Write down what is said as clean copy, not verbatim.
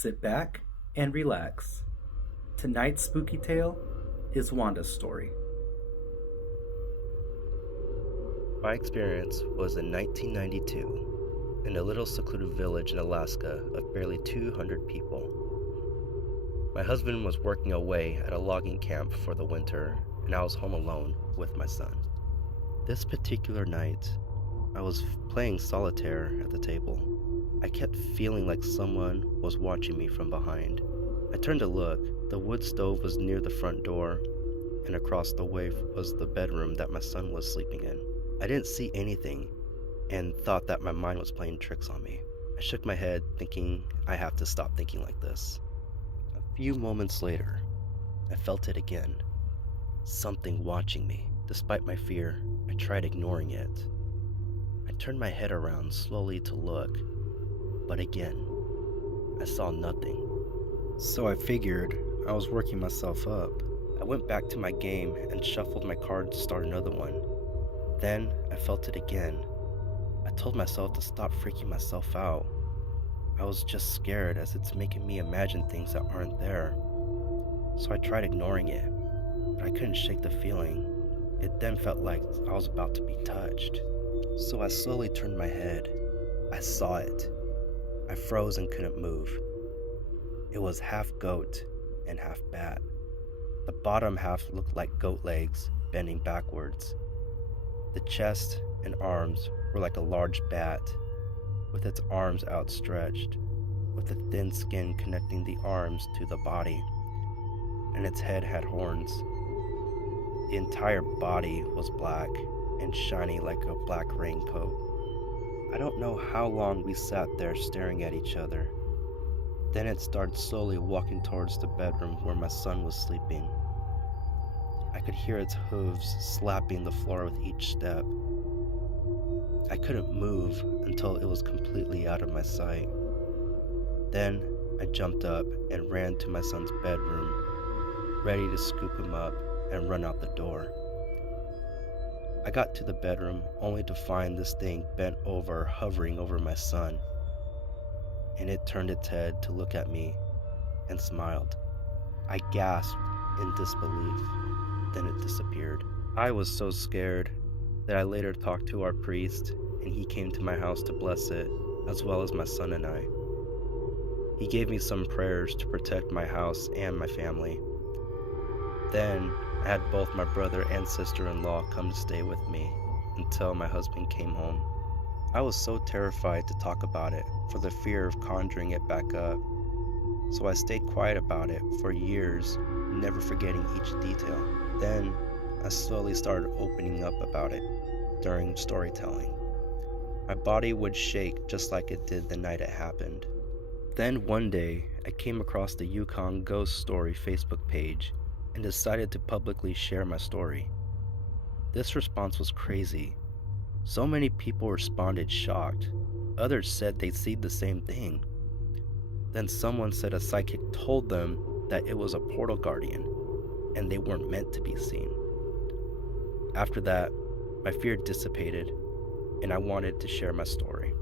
Sit back and relax. Tonight's spooky tale is Wanda's story. My experience was in 1992 in a little secluded village in Alaska of barely 200 people. My husband was working away at a logging camp for the winter, and I was home alone with my son. This particular night, I was playing solitaire at the table. I kept feeling like someone was watching me from behind. I turned to look. The wood stove was near the front door, and across the way was the bedroom that my son was sleeping in. I didn't see anything and thought that my mind was playing tricks on me. I shook my head, thinking I have to stop thinking like this. A few moments later, I felt it again. Something watching me. Despite my fear, I tried ignoring it. I turned my head around slowly to look, but again, I saw nothing. So I figured I was working myself up. I went back to my game and shuffled my cards to start another one. Then I felt it again. I told myself to stop freaking myself out. I was just scared as it's making me imagine things that aren't there. So I tried ignoring it, but I couldn't shake the feeling. It then felt like I was about to be touched. So I slowly turned my head. I saw it. I froze and couldn't move. It was half goat and half bat. The bottom half looked like goat legs bending backwards. The chest and arms were like a large bat, with its arms outstretched, with the thin skin connecting the arms to the body, and its head had horns. The entire body was black and shiny like a black raincoat. I don't know how long we sat there staring at each other. Then it started slowly walking towards the bedroom where my son was sleeping. I could hear its hooves slapping the floor with each step. I couldn't move until it was completely out of my sight. Then I jumped up and ran to my son's bedroom, ready to scoop him up and run out the door. I got to the bedroom only to find this thing bent over, hovering over my son, and it turned its head to look at me and smiled. I gasped in disbelief, then it disappeared. I was so scared that I later talked to our priest, and he came to my house to bless it, as well as my son and I. He gave me some prayers to protect my house and my family. Then I had both my brother and sister-in-law come to stay with me until my husband came home. I was so terrified to talk about it for the fear of conjuring it back up, so I stayed quiet about it for years, never forgetting each detail. Then I slowly started opening up about it during storytelling. My body would shake just like it did the night it happened. Then one day, I came across the Yukon Ghost Story Facebook page and decided to publicly share my story. This response was crazy. So many people responded shocked. Others said they'd seen the same thing. Then someone said a psychic told them that it was a portal guardian and they weren't meant to be seen. After that, my fear dissipated and I wanted to share my story.